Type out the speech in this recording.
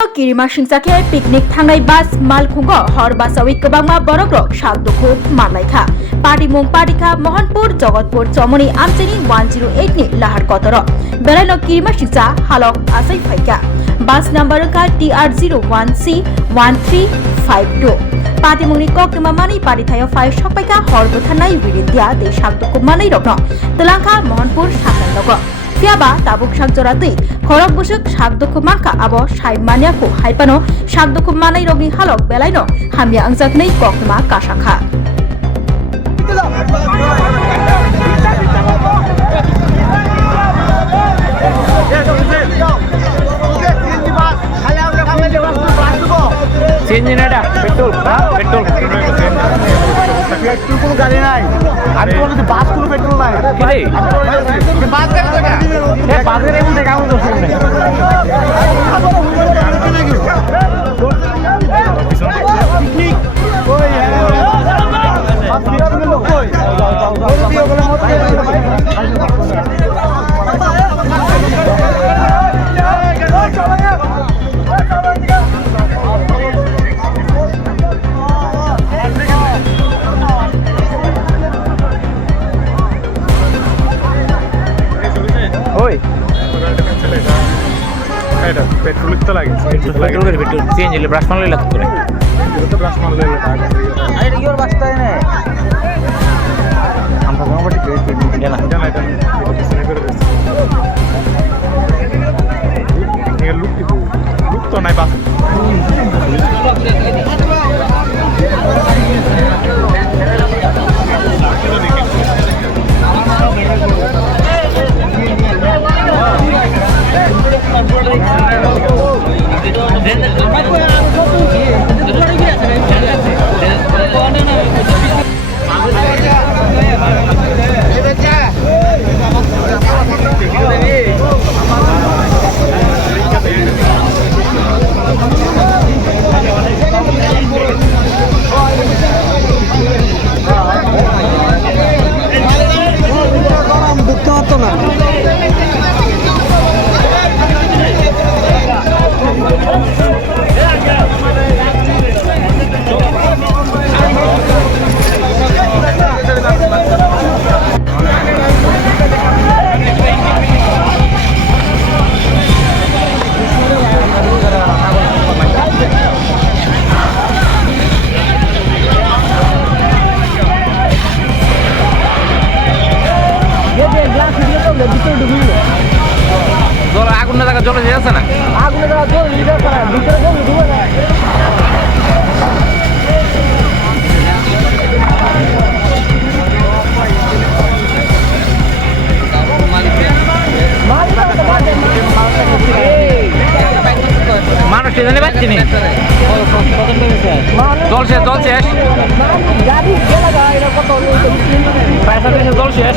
Kirima Shingsake picnic thangnai bus malkhungo hor basawi kwbangma borokrok sakduku manlaikha Patimung Padikha Mohanpur Jagatpur Chomoni Amchini 108 ni lahar kotoro Belaino Kirima Shingsa halok asai phaika bus number ka TR01C1352 Patimung ni koktuma mani Padithayo 5 sokpaika hor bothanai wirindia de sakduku manai rokno Telangka Mohanpur Saknanogo Tiaba tabuk sakjoratui khorok busuk sakduku manka abo saimaniaku haipano sakduku manai rogni halok belaino hamya angjaknai koktuma kasakha CNG nada, petrol, petrol. Petrol को गाड़ी নাই আমি তো বলছি বাস কোনো petrol নাই কি রে বাস গাড়ি তো এ বাসের এমন দেখা মতো শুনে পিকনিক ওই বাস বিরাট লোক কই দিয়ে বলে মত पेट्रोल तो लगे पेट्रोल कर पेट्रोल चेंज ले ब्रश मारले लागत करे तो ब्रश मारले আরে ইওর বাসটা না আমরা মোটামুটি পেয়ে জানা জানা এটা পিছনে করে দিছি এই লুক তো নাই বাস জল আগুন না জায়গা জলে যাচ্ছে না আগুনে যাওয়া জল লিটার করা ভিতরে জল ডুবে না মানুষ জানে পাচ্ছি না জল শেষ গাড়ি গেলে এটা কত পয়সা জল শেষ